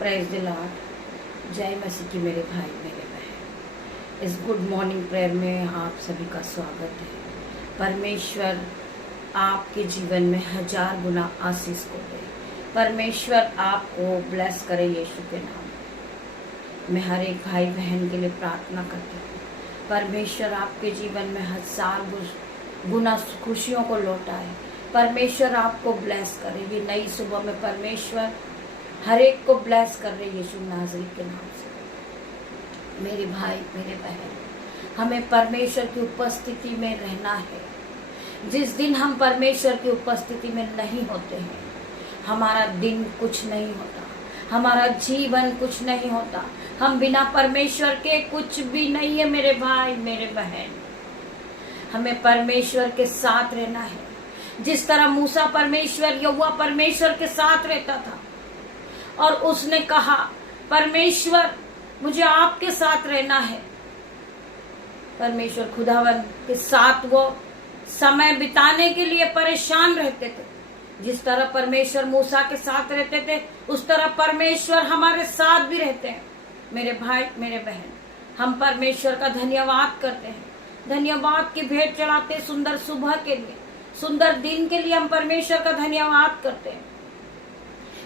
Praise the Lord. जय मसीह की मेरे भाई मेरे बहन, इस गुड मॉर्निंग प्रेयर में आप सभी का स्वागत है। परमेश्वर आपके जीवन में 1000 गुना आशीष को दे। परमेश्वर आपको ब्लेस करे यीशु के नाम। मैं हर एक भाई बहन के लिए प्रार्थना करती हूँ, परमेश्वर आपके जीवन में 1000 गुना खुशियों को लौटाए। परमेश्वर आपको ब्लेस करे। भी नई सुबह में परमेश्वर हर एक को ब्लेस कर रहे यीशु नाज़री के नाम से। मेरे भाई मेरे बहन, हमें परमेश्वर की उपस्थिति में रहना है। जिस दिन हम परमेश्वर की उपस्थिति में नहीं होते हैं, हमारा दिन कुछ नहीं होता, हमारा जीवन कुछ नहीं होता। हम बिना परमेश्वर के कुछ भी नहीं है मेरे भाई मेरे बहन। हमें परमेश्वर के साथ रहना है। जिस तरह मूसा परमेश्वर यहोवा परमेश्वर के साथ रहता था और उसने कहा, परमेश्वर मुझे आपके साथ रहना है। परमेश्वर खुदावन के साथ वो समय बिताने के लिए परेशान रहते थे। जिस तरह परमेश्वर मूसा के साथ रहते थे, उस तरह परमेश्वर हमारे साथ भी रहते हैं। मेरे भाई मेरे बहन, हम परमेश्वर का धन्यवाद करते हैं। धन्यवाद की भेंट चढ़ाते सुंदर सुबह के लिए, सुंदर दिन के लिए हम परमेश्वर का धन्यवाद करते हैं।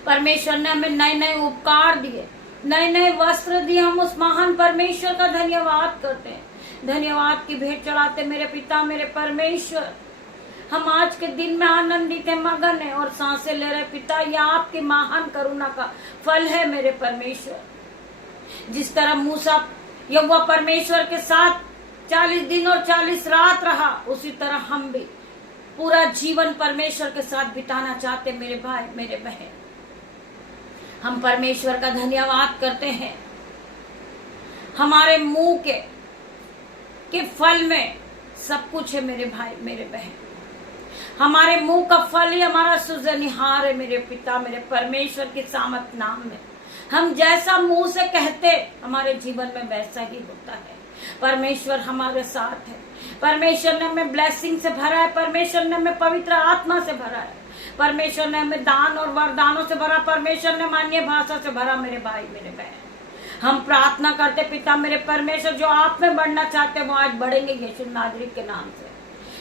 परमेश्वर ने हमें नए नए उपकार दिए, नए नए वस्त्र दिए। हम उस महान परमेश्वर का धन्यवाद करते हैं। धन्यवाद की भेंट चढ़ाते मेरे पिता मेरे परमेश्वर। हम आज के दिन में आनंदित है, मगन है और सांसें ले रहे। पिता, यह आपकी महान करुणा का फल है मेरे परमेश्वर। जिस तरह मूसा यहोवा परमेश्वर के साथ 40 दिन और 40 रात रहा, उसी तरह हम भी पूरा जीवन परमेश्वर के साथ बिताना चाहते मेरे भाई मेरे बहन। हम परमेश्वर का धन्यवाद करते हैं। हमारे मुंह के फल में सब कुछ है मेरे भाई मेरे बहन। हमारे मुंह का फल ही हमारा सुजनिहार है मेरे पिता मेरे परमेश्वर के सामत नाम में। हम जैसा मुंह से कहते हमारे जीवन में वैसा ही होता है। परमेश्वर हमारे साथ है। परमेश्वर ने हमें ब्लेसिंग से भरा है। परमेश्वर ने हमें पवित्र आत्मा से भरा है। परमेश्वर ने हमें दान और वरदानों से भरा। परमेश्वर ने मान्य भाषा से भरा मेरे भाई मेरे बहन। हम प्रार्थना करते, पिता मेरे परमेश्वर, जो आप में बढ़ना चाहते वो आज बढ़ेंगे यीशु नाज़री के नाम से।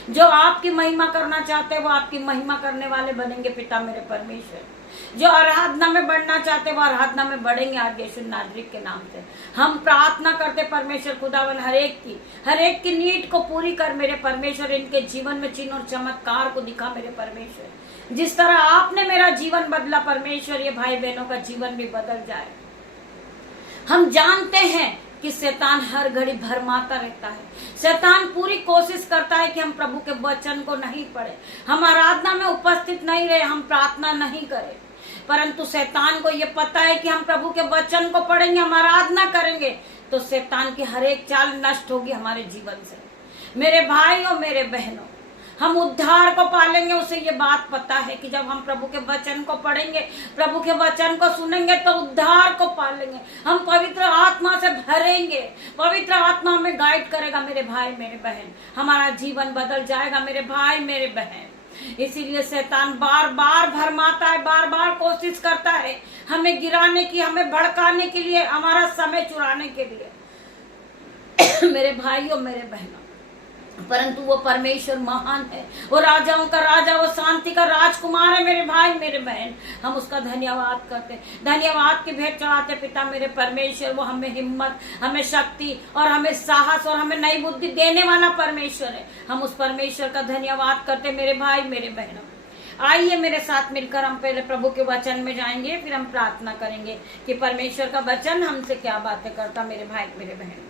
जो आपकी महिमा करना चाहते वो आपकी महिमा करने वाले बनेंगे पिता मेरे परमेश्वर। जो आराधना में बढ़ना चाहते वो आराधना में बढ़ेंगे आज यीशु नाज़री के नाम से। हम प्रार्थना करते परमेश्वर खुदावन हर एक की नीड को पूरी कर मेरे परमेश्वर। इनके जीवन में चिन्ह और चमत्कार को दिखा मेरे परमेश्वर। जिस तरह आपने मेरा जीवन बदला परमेश्वर, ये भाई बहनों का जीवन भी बदल जाए। हम जानते हैं कि शैतान हर घड़ी भरमाता रहता है। शैतान पूरी कोशिश करता है कि हम प्रभु के वचन को नहीं पढ़े, हम आराधना में उपस्थित नहीं रहे, हम प्रार्थना नहीं करें। परंतु शैतान को ये पता है कि हम प्रभु के वचन को पढ़ेंगे, हम आराधना करेंगे तो शैतान की हर एक चाल नष्ट होगी हमारे जीवन से। मेरे भाई और मेरे बहनों, हम उद्धार को पालेंगे। उसे ये बात पता है कि जब हम प्रभु के वचन को पढ़ेंगे, प्रभु के वचन को सुनेंगे तो उद्धार को पालेंगे। हम पवित्र आत्मा से भरेंगे, पवित्र आत्मा हमें गाइड करेगा मेरे भाई मेरे बहन। हमारा जीवन बदल जाएगा मेरे भाई मेरे बहन। इसीलिए शैतान बार बार भरमाता है, बार बार कोशिश करता है हमें गिराने की, हमें भड़काने के लिए, हमारा समय चुराने के लिए मेरे भाइयों मेरे बहनों। परंतु वो परमेश्वर महान है, वो राजाओं का राजा, वो शांति का राजकुमार है मेरे भाई मेरे बहन। हम उसका धन्यवाद करते, धन्यवाद की भेंट चढ़ाते पिता मेरे परमेश्वर। वो हमें हिम्मत, हमें शक्ति और हमें साहस और हमें नई बुद्धि देने वाला परमेश्वर है। हम उस परमेश्वर का धन्यवाद करते मेरे भाई मेरे बहनों। आइए मेरे साथ मिलकर हम पहले प्रभु के वचन में जाएंगे, फिर हम प्रार्थना करेंगे कि परमेश्वर का वचन हमसे क्या बातें करता मेरे भाई मेरे बहन।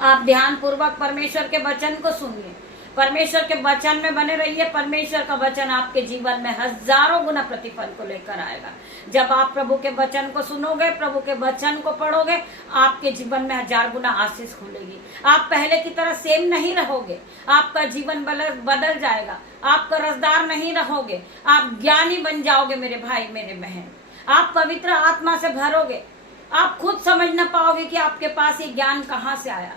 आप ध्यान पूर्वक परमेश्वर के वचन को सुनिए, परमेश्वर के वचन में बने रहिए। परमेश्वर का वचन आपके जीवन में 1000 गुना प्रतिफल को लेकर आएगा। जब आप प्रभु के वचन को सुनोगे, प्रभु के वचन को पढ़ोगे, आपके जीवन में 1000 गुना आशीष खुलेगी। आप पहले की तरह सेम नहीं रहोगे, आपका जीवन बदल जाएगा। आप कर्जदार नहीं रहोगे, आप ज्ञानी बन जाओगे मेरे भाई मेरे बहन। आप पवित्र आत्मा से भरोगे। आप खुद समझ न पाओगे कि आपके पास ये ज्ञान कहाँ से आया।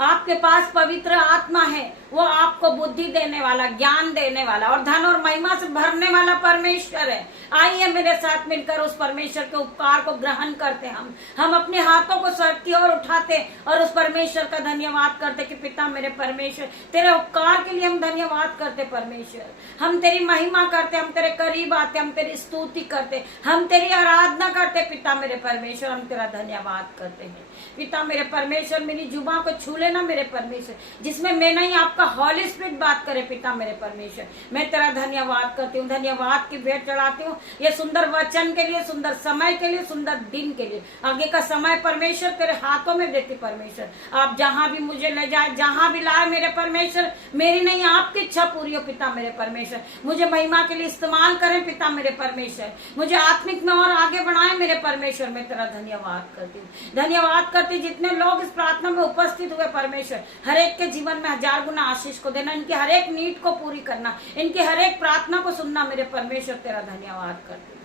आपके पास पवित्र आत्मा है वो आपको बुद्धि देने वाला, ज्ञान देने वाला और धन और महिमा से भरने वाला परमेश्वर है। आइए मेरे साथ मिलकर उस परमेश्वर के उपकार को ग्रहण करते। हम अपने हाथों को स्वर्ग की ओर उठाते और उस परमेश्वर का धन्यवाद करते कि पिता मेरे परमेश्वर, तेरे उपकार के लिए हम धन्यवाद करते। परमेश्वर, हम तेरी महिमा करते, हम तेरे करीब आते, हम तेरी स्तुति करते, हम तेरी आराधना करते। पिता मेरे परमेश्वर, हम तेरा धन्यवाद करते हैं। पिता मेरे परमेश्वर, मेरी जुबान को छू लेना मेरे परमेश्वर, जिसमें मैं नहीं आपका हॉली स्पिरिट बात करे। पिता मेरे परमेश्वर, मैं तेरा धन्यवाद करती हूँ, धन्यवाद की भेंट चढ़ाती हूँ ये सुंदर वचन के लिए, सुंदर समय के लिए, सुंदर दिन के लिए। आगे का समय परमेश्वर तेरे हाथों में देती। परमेश्वर, आप जहां भी मुझे ले जाए, जहां भी लाए मेरे परमेश्वर, मेरी नहीं आपकी इच्छा पूरी हो। पिता मेरे परमेश्वर, मुझे महिमा के लिए इस्तेमाल करें। पिता मेरे परमेश्वर, मुझे आत्मिक में और आगे बढ़ाए मेरे परमेश्वर। मैं तेरा धन्यवाद करती हूँ, धन्यवाद करती। जितने लोग इस प्रार्थना में उपस्थित हुए परमेश्वर, हर एक के जीवन में 1000 गुना आशीष को देना, इनकी हर एक नीड को पूरी करना, इनकी हर एक प्रार्थना को सुनना मेरे परमेश्वर। तेरा धन्यवाद करती हूँ।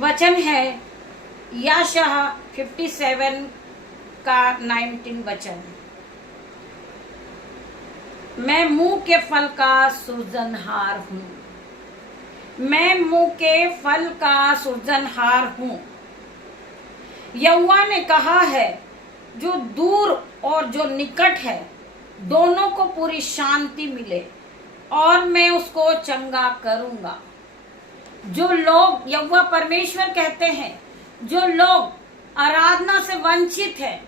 वचन है यशायाह 57 का 19 वचन, मैं मुंह के फल का सृजनहार हूं, मैं मुंह के फल का सृजनहार हूं। यहोवा ने कहा है, जो दूर और जो निकट है दोनों को पूरी शांति मिले और मैं उसको चंगा करूंगा। जो लोग, यहोवा परमेश्वर कहते हैं, जो लोग आराधना से वंचित है,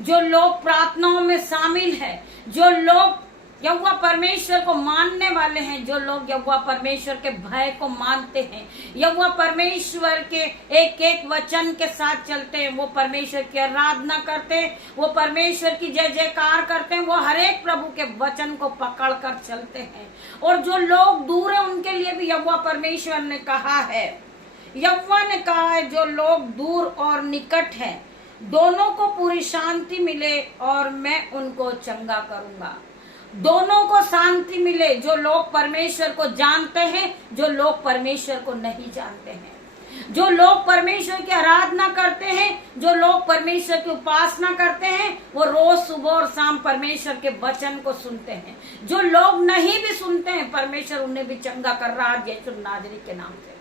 जो लोग प्रार्थनाओं में शामिल है, जो लोग यहोवा परमेश्वर को मानने वाले हैं, जो लोग यहोवा परमेश्वर के भय को मानते हैं, यहोवा परमेश्वर के एक एक वचन के साथ चलते हैं, वो परमेश्वर की आराधना करते हैं, वो परमेश्वर की जय जयकार करते हैं, वो हर एक प्रभु के वचन को पकड़ कर चलते हैं। और जो लोग दूर है उनके लिए भी यहोवा परमेश्वर ने कहा है, यहोवा ने कहा है, जो लोग दूर और निकट है दोनों को पूरी शांति मिले और मैं उनको चंगा करूंगा। दोनों को शांति मिले, जो लोग परमेश्वर को जानते हैं, जो लोग परमेश्वर को नहीं जानते हैं, जो लोग परमेश्वर की आराधना करते हैं, जो लोग परमेश्वर की उपासना करते हैं, वो रोज सुबह और शाम परमेश्वर के वचन को सुनते हैं। जो लोग नहीं भी सुनते हैं, परमेश्वर उन्हें भी चंगा कर रहा है यीशु नाजरी के नाम से।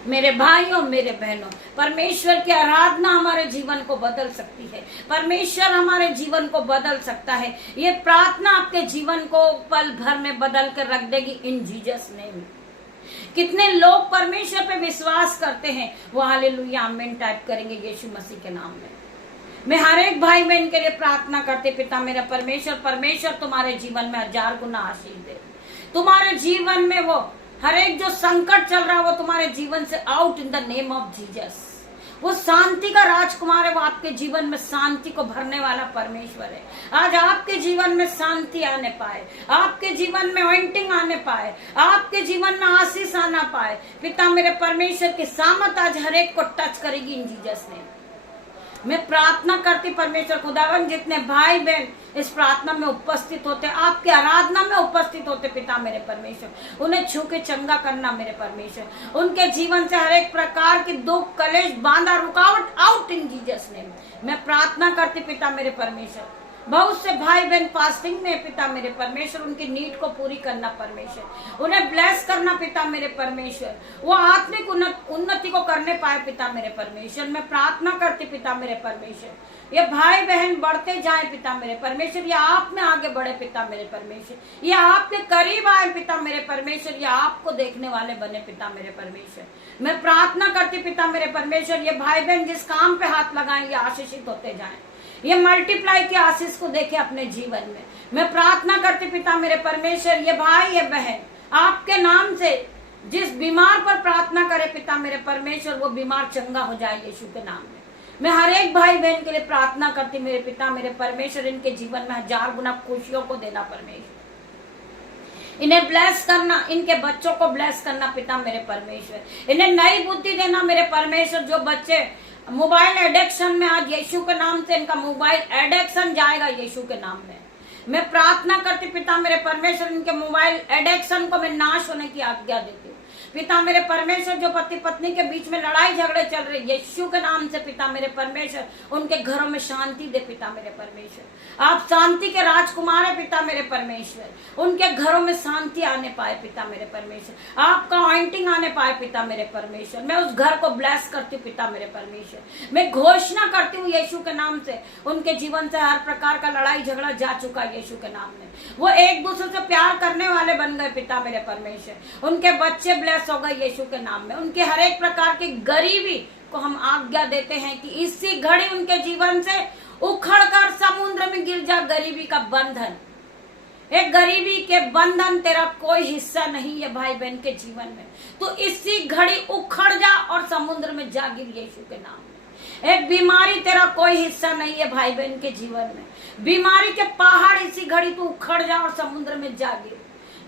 मेरे भाइयों, मेरे बहनों, परमेश्वर की आराधना हमारे जीवन को बदल सकती है, परमेश्वर हमारे जीवन को बदल सकता है। ये प्रार्थना आपके जीवन को पल भर में बदल कर रख देगी इन जीसस नेम। कितने लोग परमेश्वर पे विश्वास करते हैं, वो हालेलुया आमीन टाइप करेंगे यीशु मसीह के नाम में। मैं हर एक भाई बहन के लिए प्रार्थना करते, पिता मेरा परमेश्वर, परमेश्वर तुम्हारे जीवन में 1000 गुना आशीष दे। तुम्हारे जीवन में वो हर एक जो संकट चल रहा है वो तुम्हारे जीवन से out in the name of Jesus. वो शांति का राजकुमार है, वो आपके जीवन में शांति को भरने वाला परमेश्वर है। आज आपके जीवन में शांति आने पाए, आपके जीवन में ऑइंटिंग आने पाए, आपके जीवन में आशीष आना पाए। पिता मेरे परमेश्वर की सामत आज हर एक को टच करेगी इन जीसस ने। मैं प्रार्थना करती परमेश्वर खुदावन, जितने भाई बहन इस प्रार्थना में उपस्थित होते, आपकी आराधना में उपस्थित होते, पिता मेरे परमेश्वर, उन्हें छू के चंगा करना मेरे परमेश्वर। उनके जीवन से हर एक प्रकार की दुख, कलेश, बांधा, रुकावट आउट इन जीसस नेम। मैं प्रार्थना करती पिता मेरे परमेश्वर, बहुत से भाई बहन फास्टिंग में, पिता मेरे परमेश्वर, उनकी नीड को पूरी करना परमेश्वर, उन्हें ब्लेस करना पिता मेरे परमेश्वर, वो आत्मिक उन्नति को करने पाए पिता मेरे परमेश्वर। मैं प्रार्थना करती पिता मेरे परमेश्वर, ये भाई बहन बढ़ते जाए पिता मेरे परमेश्वर, ये आप में आगे बढ़े पिता मेरे परमेश्वर, ये आपके करीब आए पिता मेरे परमेश्वर, ये आपको देखने वाले बने पिता मेरे परमेश्वर। मैं प्रार्थना करती पिता मेरे परमेश्वर, ये भाई बहन जिस काम पे हाथ लगाएं ये आशीषित होते जाएं, ये मल्टीप्लाई की आशीष को देखे अपने जीवन में। मैं प्रार्थना करती पिता मेरे परमेश्वर, ये भाई ये बहन आपके नाम से जिस बीमार पर प्रार्थना करे पिता मेरे परमेश्वर, वो बीमार चंगा हो जाए यीशु के नाम में। मैं हर एक भाई बहन के लिए प्रार्थना करती मेरे पिता मेरे परमेश्वर, इनके जीवन में 1000 गुना खुशियों को देना परमेश्वर, इन्हें ब्लेस करना, इनके बच्चों को ब्लेस करना पिता मेरे परमेश्वर, इन्हें नई बुद्धि देना मेरे परमेश्वर। जो बच्चे मोबाइल एडिक्शन में, आज यीशु के नाम से इनका मोबाइल एडिक्शन जाएगा यीशु के नाम में। मैं प्रार्थना करती पिता मेरे परमेश्वर, इनके मोबाइल एडिक्शन को मैं नाश होने की आज्ञा देती हूँ। पिता मेरे परमेश्वर, जो पति पत्नी के बीच में लड़ाई झगड़े चल रहे, यीशु के नाम से पिता मेरे परमेश्वर, उनके घरों में शांति दे पिता मेरे परमेश्वर। आप शांति के राजकुमार है पिता मेरे परमेश्वर, उनके घरों में शांति आने पाए पिता मेरे परमेश्वर, आपका ऑइंटिंग आने पाए पिता मेरे परमेश्वर। मैं उस घर को ब्लेस करती हूँ पिता मेरे परमेश्वर। मैं घोषणा करती हूँ यीशु के नाम से, उनके जीवन से हर प्रकार का लड़ाई झगड़ा जा चुका है यीशु के नाम में। वो एक दूसरे से प्यार करने वाले बन गए पिता मेरे परमेश्वर। उनके बच्चे ब्लेस हो गए यीशु के नाम में। उनके हर एक प्रकार की गरीबी को हम आज्ञा देते हैं कि इसी घड़ी उनके जीवन से उखड़कर समुद्र में गिर जा गरीबी का बंधन। एक गरीबी के बंधन तेरा कोई हिस्सा नहीं है भाई बहन के जीवन में। तो इसी घड़ी उखड़ जा और समुद्र में जा गिर यीशु के नाम में। एक बीमारी तेरा कोई हिस्सा नहीं है भाई बहन के जीवन में। बीमारी के पहाड़ इसी घड़ी तू उखड़ जा और समुद्र में जा गिर।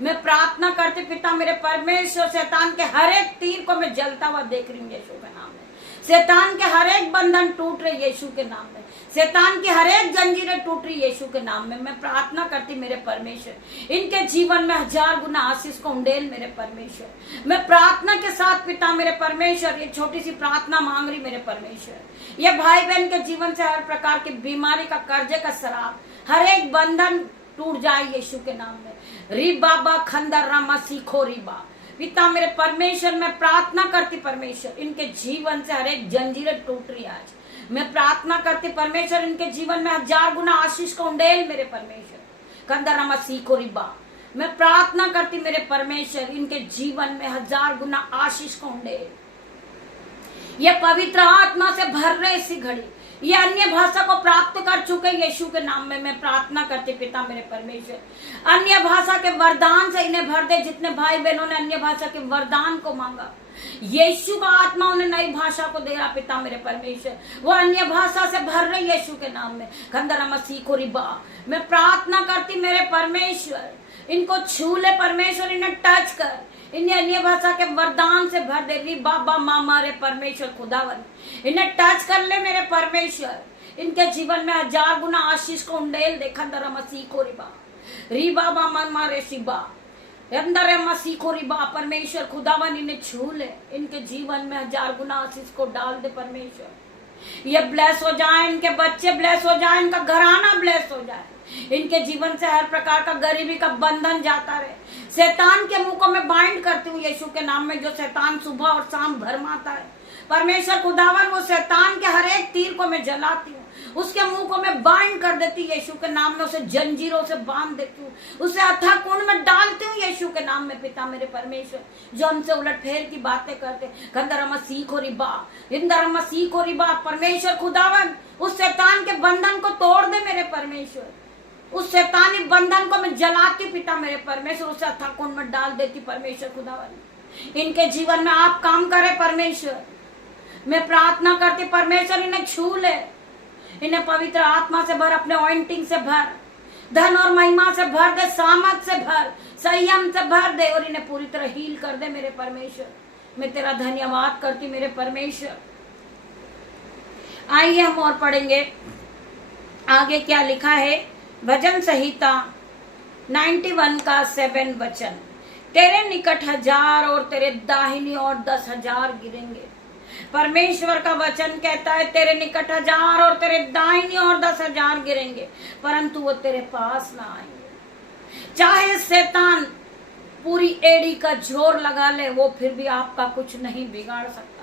मैं प्रार्थना करते पिता मेरे परमेश्वर, शैतान के हर एक तीर को मैं जलता हुआ देख रही हूँ यीशु के नाम में। शैतान के हर एक बंधन टूट रहे यीशु के नाम में। शैतान की हर एक जंजीरें टूट रही यीशु के नाम में। मैं प्रार्थना करती मेरे परमेश्वर, इनके जीवन में 1000 गुना आशीष को उंडेल मेरे परमेश्वर। मैं प्रार्थना के साथ पिता मेरे परमेश्वर ये छोटी सी प्रार्थना मांग रही मेरे परमेश्वर। ये भाई बहन के जीवन से हर प्रकार की बीमारी का, कर्जे का शराब, हर एक बंधन टूट जाए यीशु के नाम में। री बाबा खंदर रामा सीखो रीबा पिता मेरे परमेश्वर, मैं प्रार्थना करती परमेश्वर, इनके जीवन से हर एक जंजीरें टूट रही आज। मैं प्रार्थना करती परमेश्वर, इनके जीवन में 1000 गुना आशीष को उंडेल मेरे परमेश्वर। खंदर रामा सीखो रीबा मैं प्रार्थना करती मेरे परमेश्वर, इनके जीवन में 1000 गुना आशीष को उंडेल। ये पवित्र आत्मा से भर रहे इसी घड़ी, ये अन्य भाषा को प्राप्त कर चुके यीशु के नाम में। मैं प्रार्थना करती पिता मेरे परमेश्वर, अन्य भाषा के वरदान से इन्हें भर दे। जितने भाई बहनों ने अन्य भाषा के वरदान को मांगा, यीशु का आत्मा उन्हें नई भाषा को दे रहा पिता मेरे परमेश्वर। वो अन्य भाषा से भर रहे यीशु के नाम में। खंदरा मसीह को रिबा मैं प्रार्थना करती मेरे परमेश्वर, इनको छू ले परमेश्वर, इन्हें टच कर, इन्हें अन्य भाषा के वरदान से भर दे। री बाबा मामा रे परमेश्वर खुदावन, इन्हें टच कर ले मेरे परमेश्वर, इनके जीवन में 1000 गुना आशीष को उंडेल दे। खंदरा मसीह को रिबा री बाबा मामा रे शिबा अंदर मसीह को रिबा परमेश्वर खुदावन, इन्हें छू ले, इनके जीवन में 1000 गुना आशीष को डाल दे परमेश्वर। ये ब्लेस हो जाए, इनके बच्चे ब्लेस हो जाए, इनका घराना ब्लेस हो जाए, इनके जीवन से हर प्रकार का गरीबी का बंधन जाता रहे। शैतान के मुंह को मैं बाइंड करती हूँ यीशु के नाम में, जो शैतान सुबह और शाम भरमाता है परमेश्वर खुदावन, वो शैतान के हर एक तीर को मैं जलाती हूँ, उसके मुंह को मैं बाइंड कर देती यीशु के नाम में, उसे जंजीरों से बांध देती हूँ, उसे अथाह कुंड में डालती हूँ यीशु के नाम में पिता मेरे परमेश्वर। जो हमसे उलटफेर की बातें करते, कंदरमा सीखो रिबा इंदरमा सीखो रिबा परमेश्वर खुदावन, उस शैतान के बंधन को तोड़ दे मेरे परमेश्वर। उस शैतानी बंधन को मैं जलाती पिता मेरे परमेश्वर, उसे अथाह कुंड में डाल देती परमेश्वर खुदावन। इनके जीवन में आप काम करे परमेश्वर। मैं प्रार्थना करती परमेश्वर, इन्हें छू ले, इन्हें पवित्र आत्मा से भर, अपने ऑइंटिंग से भर, धन और महिमा से भर दे, सामर्थ से भर, संयम से भर दे, और इन्हें पूरी तरह हील कर दे मेरे परमेश्वर। मैं तेरा धन्यवाद करती मेरे परमेश्वर। आइए हम और पढ़ेंगे आगे क्या लिखा है। भजन संहिता 91 का 7 वचन, तेरे निकट 1000 और तेरे दाहिनी ओर 10,000 गिरेंगे। परमेश्वर का वचन कहता है तेरे निकट 1000 और तेरे दाहिनी ओर 10,000 गिरेंगे, परंतु वो तेरे पास ना आएंगे। चाहे शैतान पूरी एड़ी का जोर लगा ले, वो फिर भी आपका कुछ नहीं बिगाड़ सकता।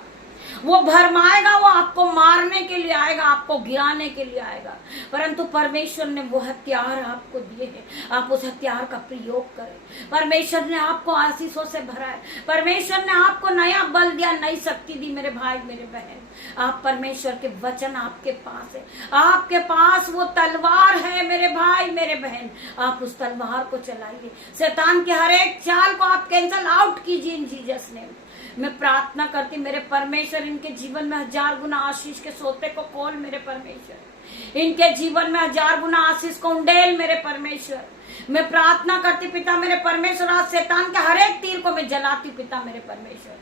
वो भरमाएगा, वो आपको मारने के लिए आएगा, आपको गिराने के लिए आएगा, परंतु परमेश्वर ने वो हथियार आपको दिए हैं, आप उस हथियार का प्रयोग करें। परमेश्वर ने आपको आशीषों से भरा है, परमेश्वर ने आपको नया बल दिया, नई शक्ति दी मेरे भाई मेरे बहन। आप परमेश्वर के वचन आपके पास है, आपके पास वो तलवार है मेरे भाई मेरे बहन, आप उस तलवार को चलाइए। शैतान की हर एक चाल को आप कैंसल आउट कीजिए इन जीसस नेम। मैं प्रार्थना करती मेरे परमेश्वर, इनके जीवन में 1000 गुना आशीष के सोते को खोल मेरे परमेश्वर, इनके जीवन में 1000 गुना आशीष को उंडेल मेरे परमेश्वर। मैं प्रार्थना करती पिता मेरे परमेश्वर, आज शैतान के हर एक तीर को मैं जलाती पिता मेरे परमेश्वर,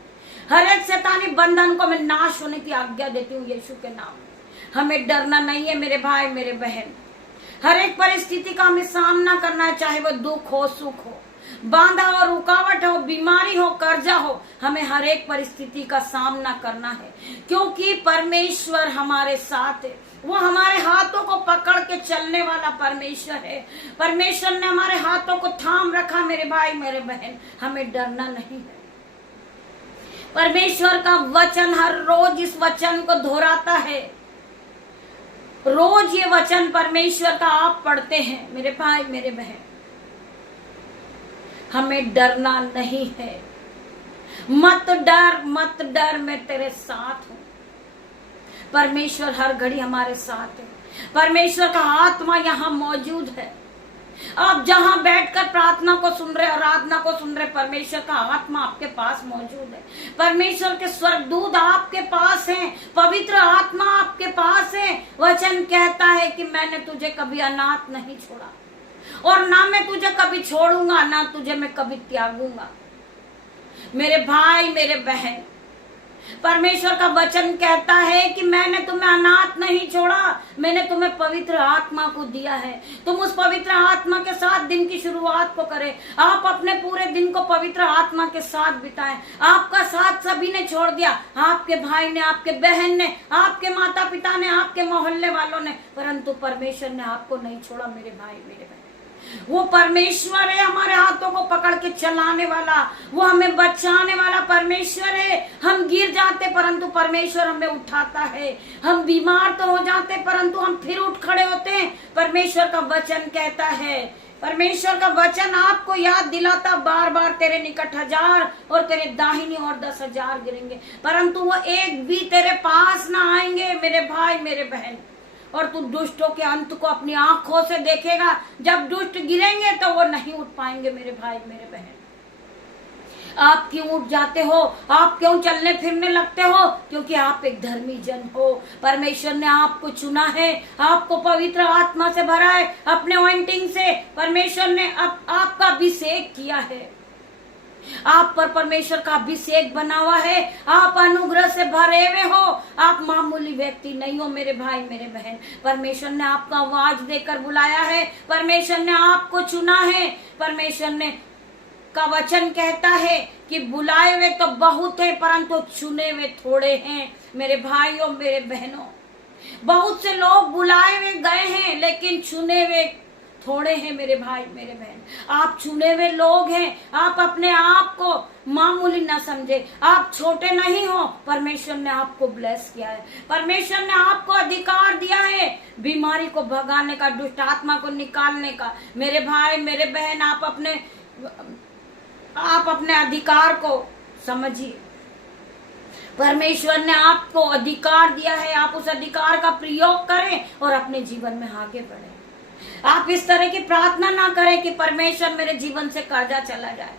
हर एक शैतानी बंधन को मैं नाश होने की आज्ञा देती हूँ यीशु के नाम में। हमें डरना नहीं है मेरे भाई मेरे बहन, हर एक परिस्थिति का हमें सामना करना है, चाहे वो दुख हो सुख हो, बांधा हो, रुकावट हो, बीमारी हो, कर्जा हो, हमें हर एक परिस्थिति का सामना करना है, क्योंकि परमेश्वर हमारे साथ है। वो हमारे हाथों को पकड़ के चलने वाला परमेश्वर है। परमेश्वर ने हमारे हाथों को थाम रखा मेरे भाई मेरे बहन, हमें डरना नहीं है। परमेश्वर का वचन हर रोज इस वचन को दोहराता है। रोज ये वचन परमेश्वर का आप पढ़ते हैं मेरे भाई मेरे बहन, हमें डरना नहीं है। मत डर मत डर, मैं तेरे साथ हूं। परमेश्वर हर घड़ी हमारे साथ है। परमेश्वर का आत्मा यहाँ मौजूद है। आप जहां बैठकर प्रार्थना को सुन रहे, आराधना को सुन रहे, परमेश्वर का आत्मा आपके पास मौजूद है। परमेश्वर के स्वर्गदूत आपके पास हैं, पवित्र आत्मा आपके पास है। वचन कहता है कि मैंने तुझे कभी अनाथ नहीं छोड़ा और ना मैं तुझे कभी छोड़ूंगा, ना तुझे मैं कभी त्यागूंगा। मेरे भाई मेरे बहन, परमेश्वर का वचन कहता है कि मैंने तुम्हें अनाथ नहीं छोड़ा, मैंने तुम्हें पवित्र आत्मा को दिया है। तुम उस पवित्र आत्मा के साथ दिन की शुरुआत को करें। आप अपने पूरे दिन को पवित्र आत्मा के साथ बिताएं। आपका साथ सभी ने छोड़ दिया, आपके भाई ने, आपके बहन ने, आपके माता पिता ने, आपके मोहल्ले वालों ने, परंतु परमेश्वर ने आपको नहीं छोड़ा मेरे भाई मेरे बहन। वो परमेश्वर है हमारे हाथों को पकड़ के चलाने वाला, वो हमें बचाने वाला परमेश्वर है। हम गिर जाते परंतु परमेश्वर हमें उठाता है। हम बीमार तो हो जाते परंतु हम फिर उठ खड़े होते हैं। परमेश्वर का वचन कहता है, परमेश्वर का वचन आपको याद दिलाता, बार बार तेरे निकट 1000 और तेरे दाहिनी ओर 10,000 गिरेंगे परंतु वो एक भी तेरे पास ना आएंगे मेरे भाई मेरे बहन। और तू दुष्टों के अंत को अपनी आंखों से देखेगा। जब दुष्ट गिरेंगे तो वो नहीं उठ पाएंगे मेरे भाई मेरे बहन। आप क्यों उठ जाते हो? आप क्यों चलने फिरने लगते हो? क्योंकि आप एक धर्मी जन हो। परमेश्वर ने आपको चुना है, आपको पवित्र आत्मा से भरा है, अपने अनॉइंटिंग से परमेश्वर ने आपका अभिषेक किया है। आप पर परमेश्वर का अभिषेक बना हुआ है। आप अनुग्रह से भरे हुए हो। आप मामूली व्यक्ति नहीं हो मेरे भाई मेरे बहन। परमेश्वर ने आपका आवाज देकर बुलाया है। परमेश्वर ने आपको चुना है। परमेश्वर ने का वचन कहता है कि बुलाए हुए तो बहुत है परंतु चुने हुए थोड़े हैं मेरे भाइयों मेरे बहनों। बहुत से लोग बुलाए हुए गए हैं लेकिन चुने हुए थोड़े हैं मेरे भाई मेरे बहन। आप चुने हुए लोग हैं। आप अपने आप को मामूली ना समझे। आप छोटे नहीं हो। परमेश्वर ने आपको ब्लेस किया है। परमेश्वर ने आपको अधिकार दिया है बीमारी को भगाने का, दुष्ट आत्मा को निकालने का। मेरे भाई मेरे बहन, आप अपने अधिकार को समझिए। परमेश्वर ने आपको अधिकार दिया है। आप उस अधिकार का प्रयोग करें और अपने जीवन में आगे बढ़े। आप इस तरह की प्रार्थना ना करें कि परमेश्वर मेरे जीवन से कर्जा चला जाए,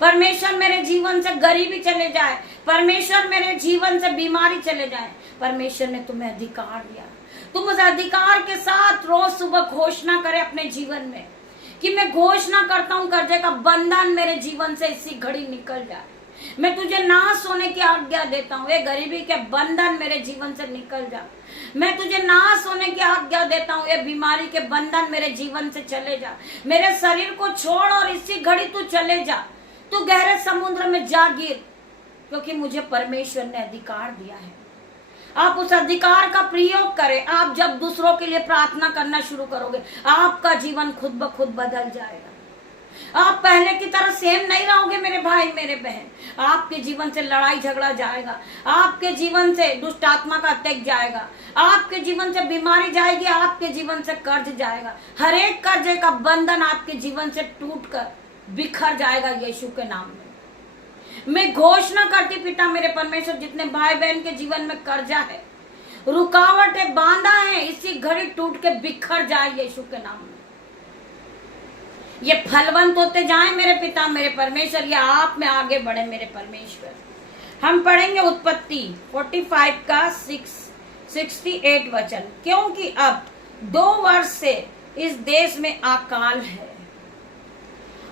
परमेश्वर मेरे जीवन से गरीबी चले जाए, परमेश्वर मेरे जीवन से बीमारी चले जाए। परमेश्वर ने तुम्हें अधिकार दिया। तुम उस अधिकार के साथ रोज सुबह घोषणा करें अपने जीवन में कि मैं घोषणा करता हूं कर्जे का बंधन मेरे जीवन से इसी घड़ी निकल जाए। मैं तुझे नाश होने की आज्ञा देता हूँ। ये गरीबी के बंधन मेरे जीवन से निकल जा। मैं तुझे नाश होने की आज्ञा देता हूँ। ये बीमारी के बंधन मेरे जीवन से चले जा। मेरे शरीर को छोड़ और इसी घड़ी तू चले जा। तू गहरे समुद्र में जा गिर, क्योंकि मुझे परमेश्वर ने अधिकार दिया है। आप उस अधिकार का प्रयोग करें। आप जब दूसरों के लिए प्रार्थना करना शुरू करोगे, आपका जीवन खुद ब खुद बदल जाएगा। आप पहले की तरह सेम नहीं रहोगे मेरे भाई मेरे बहन। आपके जीवन से लड़ाई झगड़ा जाएगा। आपके जीवन से दुष्ट आत्मा का अटैक जाएगा। आपके जीवन से बीमारी जाएगी। आपके जीवन से कर्ज जाएगा। हर एक कर्जे का बंधन आपके जीवन से टूटकर बिखर जाएगा यीशु के नाम में। मैं घोषणा करती पिता मेरे परमेश्वर, जितने भाई बहन के जीवन में कर्जा है, रुकावट है, बांधा है, इसी घड़ी टूट के बिखर जाए यीशु के नाम में। ये फलवंत होते जाएं मेरे पिता मेरे परमेश्वर। ये आप में आगे बढ़े मेरे परमेश्वर। हम पढ़ेंगे उत्पत्ति 45 का 68 वचन। क्योंकि अब 2 वर्ष से इस देश में अकाल है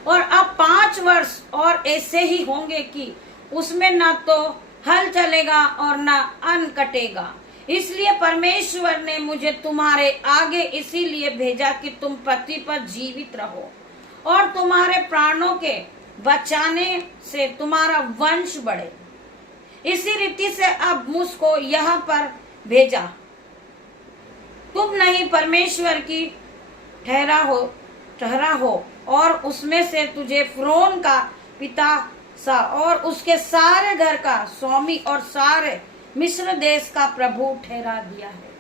और अब 5 वर्ष और ऐसे ही होंगे कि उसमें न तो हल चलेगा और न अन्न कटेगा। इसलिए परमेश्वर ने मुझे तुम्हारे आगे इसीलिए भेजा कि तुम पृथ्वी पर जीवित रहो और तुम्हारे प्राणों के बचाने से तुम्हारा वंश बढ़े। इसी रीति से अब मुझको यहाँ पर भेजा। तुम नहीं परमेश्वर की ठहरा हो और उसमें से तुझे फ़िरौन का पिता सा और उसके सारे घर का स्वामी और सारे मिस्र देश का प्रभु ठहरा दिया है।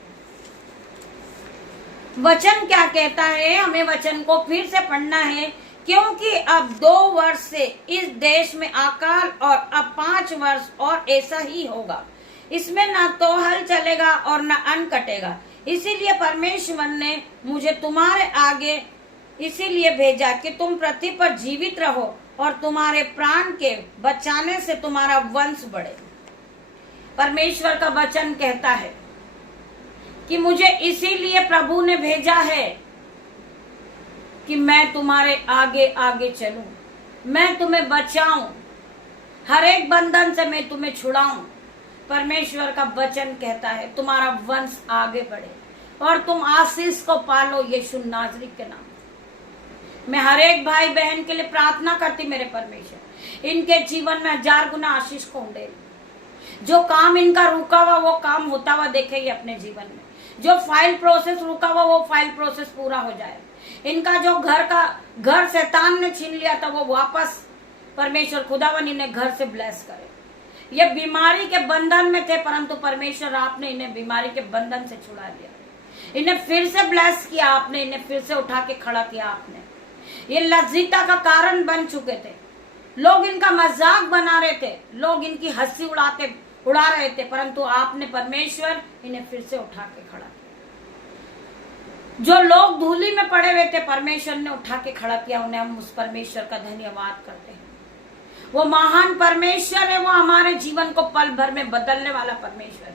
वचन क्या कहता है? हमें वचन को फिर से पढ़ना है, क्योंकि अब 2 वर्ष से इस देश में अकाल और अब 5 वर्ष और ऐसा ही होगा। इसमें न तो हल चलेगा और न अन्न कटेगा। इसीलिए परमेश्वर ने मुझे तुम्हारे आगे इसीलिए भेजा कि तुम पृथ्वी पर जीवित रहो और तुम्हारे प्राण के बचाने से तुम्हारा वंश बढ़े। परमेश्वर का वचन कहता है कि मुझे इसीलिए प्रभु ने भेजा है कि मैं तुम्हारे आगे आगे चलूं, मैं तुम्हें बचाऊं, हर एक बंधन से मैं तुम्हें छुड़ाऊं। परमेश्वर का वचन कहता है तुम्हारा वंश आगे बढ़े और तुम आशीष को पालो यीशु नाज़री के नाम। मैं हर एक भाई बहन के लिए प्रार्थना करती, मेरे परमेश्वर इनके जीवन में 1000 गुना आशीष को उंडेल। जो काम इनका रुका हुआ वो काम होता हुआ देखेंगे अपने जीवन में। जो फाइल प्रोसेस रुका हुआ वो फाइल प्रोसेस पूरा हो जाए। इनका जो घर शैतान ने छीन लिया था वो वापस परमेश्वर खुदावन इन्हें घर से ब्लेस करे। ये बीमारी के बंधन में थे, परंतु परमेश्वर आपने इन्हें बीमारी के बंधन से छुड़ा दिया। इन्हें फिर से ब्लेस किया आपने, इन्हें फिर से उठा के खड़ा किया आपने। ये लज्जिता का कारण बन चुके थे, लोग इनका मजाक बना रहे थे, लोग इनकी हंसी उड़ा रहे थे, परंतु आपने परमेश्वर इन्हें फिर से उठा के खड़ा किया। जो लोग धूली में पड़े हुए थे परमेश्वर ने उठा के खड़ा किया। उन्हें हम उस परमेश्वर का धन्यवाद करते हैं। वो महान परमेश्वर है, वो हमारे जीवन को पल भर में बदलने वाला परमेश्वर है।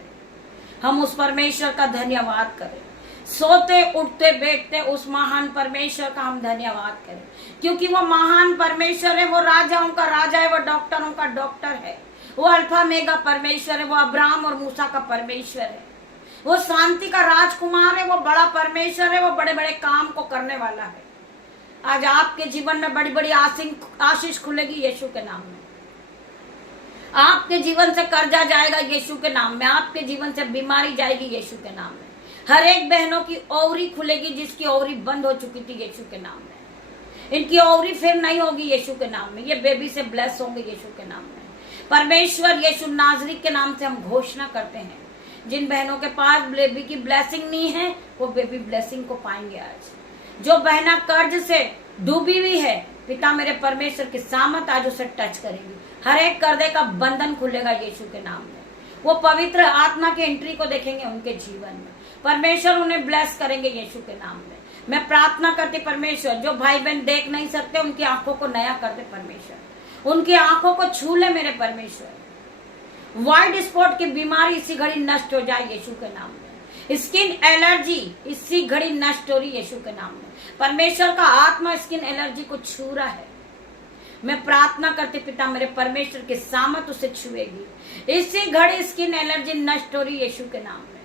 हम उस परमेश्वर का धन्यवाद करें। सोते उठते बैठते उस महान परमेश्वर का हम धन्यवाद करें, क्योंकि वो महान परमेश्वर है। वो राजाओं का राजा है, वो डॉक्टरों का डॉक्टर है, वो अल्फा मेगा परमेश्वर है, वो अब्राहम और मूसा का परमेश्वर है, वो शांति का राजकुमार है, वो बड़ा परमेश्वर है, वो बड़े बड़े काम को करने वाला है। आज आपके जीवन में बड़ी बड़ी आशीष खुलेगी यीशु के नाम में। आपके जीवन से कर्जा जाएगा यीशु के नाम में। आपके जीवन से बीमारी जाएगी यीशु के नाम में। हर एक बहनों की ओवरी खुलेगी जिसकी ओवरी बंद हो चुकी थी यीशु के नाम में। इनकी ओवरी फिर नहीं होगी यीशु के नाम में। ये बेबी से ब्लेस होंगे यीशु के नाम में। परमेश्वर यीशु नाज़री के नाम से हम घोषणा करते हैं, जिन बहनों के पास बेबी की ब्लेसिंग नहीं है वो बेबी ब्लेसिंग को पाएंगे आज। जो बहना कर्ज से डूबी हुई है, पिता मेरे परमेश्वर की सामत आज उसे टच करेगी। हर एक कर्जे का बंधन खुलेगा यीशु के नाम में। वो पवित्र आत्मा की एंट्री को देखेंगे उनके जीवन में। परमेश्वर उन्हें ब्लेस करेंगे यीशु के नाम में। मैं प्रार्थना करती परमेश्वर, जो भाई बहन देख नहीं सकते उनकी आंखों को नया कर दे परमेश्वर, उनकी आंखों को छू ले मेरे परमेश्वर। व्हाइट स्पॉट की बीमारी इसी घड़ी नष्ट हो जाए यीशु के नाम में। स्किन एलर्जी इसी घड़ी नष्ट हो रही यीशु के नाम में। परमेश्वर का आत्मा स्किन एलर्जी को छू रहा है। मैं प्रार्थना करती पिता मेरे परमेश्वर की सामत उसे छुएगी। इसी घड़ी स्किन एलर्जी नष्ट हो रही यीशु के नाम में।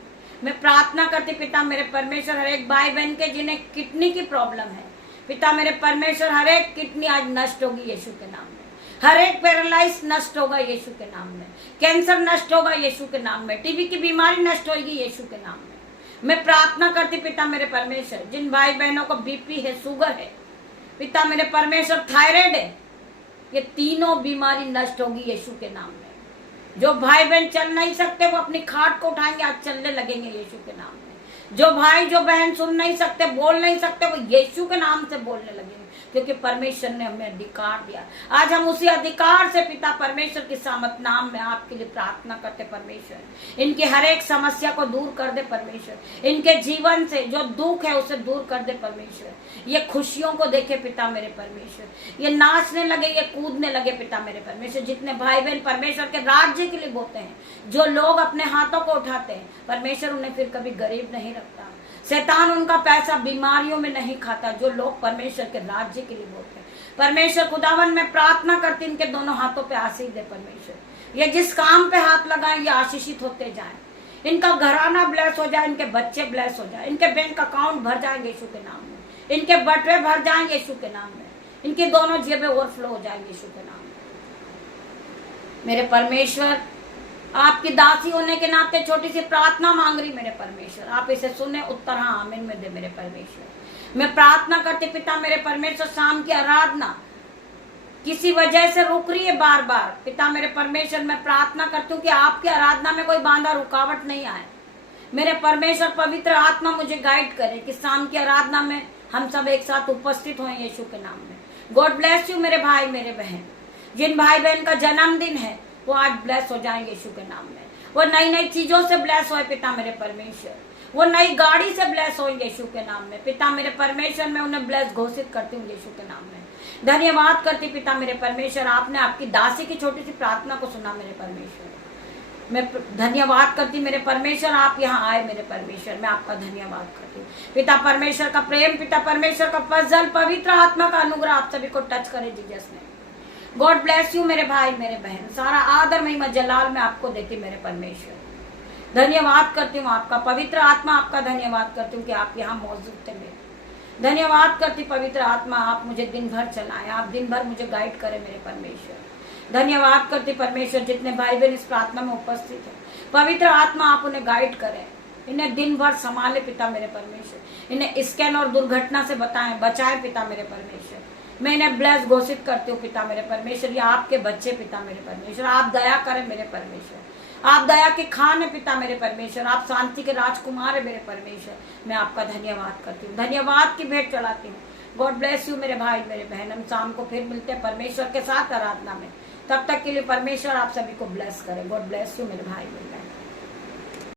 मैं प्रार्थना करती पिता मेरे परमेश्वर, हर एक भाई बहन के जिन्हें किडनी की प्रॉब्लम है, पिता मेरे परमेश्वर हर एक किडनी आज नष्ट होगी यीशु के नाम में। हर एक पैरालाइज नष्ट होगा यीशु के नाम में। कैंसर नष्ट होगा यीशु के नाम में। टीबी की बीमारी नष्ट होगी यीशु के नाम में। मैं प्रार्थना करती पिता मेरे परमेश्वर, जिन भाई बहनों को बीपी है, शुगर है, पिता मेरे परमेश्वर थायराइड है, ये तीनों बीमारी नष्ट होगी यीशु के नाम में। जो भाई बहन चल नहीं सकते वो अपनी खाट को उठाएंगे, आज चलने लगेंगे यीशु के नाम में। जो भाई जो बहन सुन नहीं सकते, बोल नहीं सकते, वो यीशु के नाम से बोलने लगेंगे, क्योंकि परमेश्वर ने हमें अधिकार दिया। आज हम उसी अधिकार से पिता परमेश्वर की सामत नाम में आपके लिए प्रार्थना करते परमेश्वर, इनकी हर एक समस्या को दूर कर दे परमेश्वर। इनके जीवन से जो दुख है उसे दूर कर दे परमेश्वर। ये खुशियों को देखे पिता मेरे परमेश्वर, ये नाचने लगे, ये कूदने लगे पिता मेरे परमेश्वर। जितने भाई बहन परमेश्वर के राज्य के लिए बोते हैं, जो लोग अपने हाथों को उठाते हैं, परमेश्वर उन्हें फिर कभी गरीब नहीं रखता। शैतान उनका पैसा बीमारियों में नहीं खाता। जो लोग परमेश्वर के राज्य के लिए बोलते हैं, परमेश्वर खुदावन में प्रार्थना करती इनके दोनों हाथों पे आशीष दे परमेश्वर। ये जिस काम पे हाथ लगाएं ये आशीषित होते जाएं। इनका घराना ब्लेस हो जाए, इनके बच्चे ब्लेस हो जाए, इनके बैंक अकाउंट भर जाएंगे यीशु के नाम में, इनके बटवे भर जाएंगे यीशु के नाम में। इनकी दोनों जेबें ओवरफ्लो हो जाएंगी यीशु के नाम में। मेरे परमेश्वर, आपकी दासी होने के नाते छोटी सी प्रार्थना मांग रही मेरे परमेश्वर, आप इसे सुने, उत्तर हाँ आमीन में दे मेरे परमेश्वर। मैं प्रार्थना करती पिता मेरे परमेश्वर, शाम की आराधना किसी वजह से रुक रही है बार बार पिता मेरे परमेश्वर, मैं प्रार्थना करती हूँ कि आपकी आराधना में कोई बांधा रुकावट नहीं आए। मेरे परमेश्वर पवित्र आत्मा मुझे गाइड करे कि शाम की आराधना में हम सब एक साथ उपस्थित हों यीशु के नाम में। गॉड ब्लेस यू मेरे भाई मेरे बहन, जिन भाई बहन का जन्मदिन है वो आज ब्लेस हो जाएंगे यीशु के नाम में। वो नई नई चीजों से ब्लेस हो पिता मेरे परमेश्वर, वो नई गाड़ी से ब्लेस हो यीशु के नाम में। पिता मेरे परमेश्वर, मैं उन्हें ब्लेस घोषित करती हूँ यीशु के नाम में। धन्यवाद करती पिता मेरे परमेश्वर, आपने आपकी दासी की छोटी सी प्रार्थना को सुना मेरे परमेश्वर। मैं धन्यवाद करती मेरे परमेश्वर, आप यहाँ आए मेरे परमेश्वर, मैं आपका धन्यवाद करती हूँ। पिता परमेश्वर का प्रेम, पिता परमेश्वर का फजल, पवित्र आत्मा का अनुग्रह आप सभी को टच करे जीसस ने। गॉड ब्लेस यू मेरे भाई मेरे बहन, सारा आदर महिमा जलाल मैं आपको देती मेरे परमेश्वर। धन्यवाद करती हूँ आपका, पवित्र आत्मा आपका धन्यवाद करती हूँ कि आप यहाँ मौजूद थे मेरे। धन्यवाद करती पवित्र आत्मा, आप मुझे दिन भर चलाएं, आप दिन भर मुझे गाइड करें मेरे परमेश्वर। धन्यवाद करती परमेश्वर, जितने भाई बहन इस प्रार्थना में उपस्थित है, पवित्र आत्मा आप उन्हें गाइड करें, इन्हें दिन भर संभाले पिता मेरे परमेश्वर, इन्हें स्कैन और दुर्घटना से बचाएं पिता मेरे परमेश्वर। मैं इन्हें ब्लेस घोषित करती हूँ पिता मेरे परमेश्वर, ये आपके बच्चे पिता मेरे परमेश्वर, आप दया करें मेरे परमेश्वर, आप दया के खान है पिता मेरे परमेश्वर, आप शांति के राजकुमार है मेरे परमेश्वर। मैं आपका धन्यवाद करती हूँ, धन्यवाद की भेंट चढ़ाती हूँ। गॉड ब्लेस यू मेरे भाई मेरे बहन, हम शाम को फिर मिलते हैं परमेश्वर के साथ आराधना में। तब तक के लिए परमेश्वर आप सभी को ब्लेस करे। गॉड ब्लेस यू मेरे भाई मेरे बहन।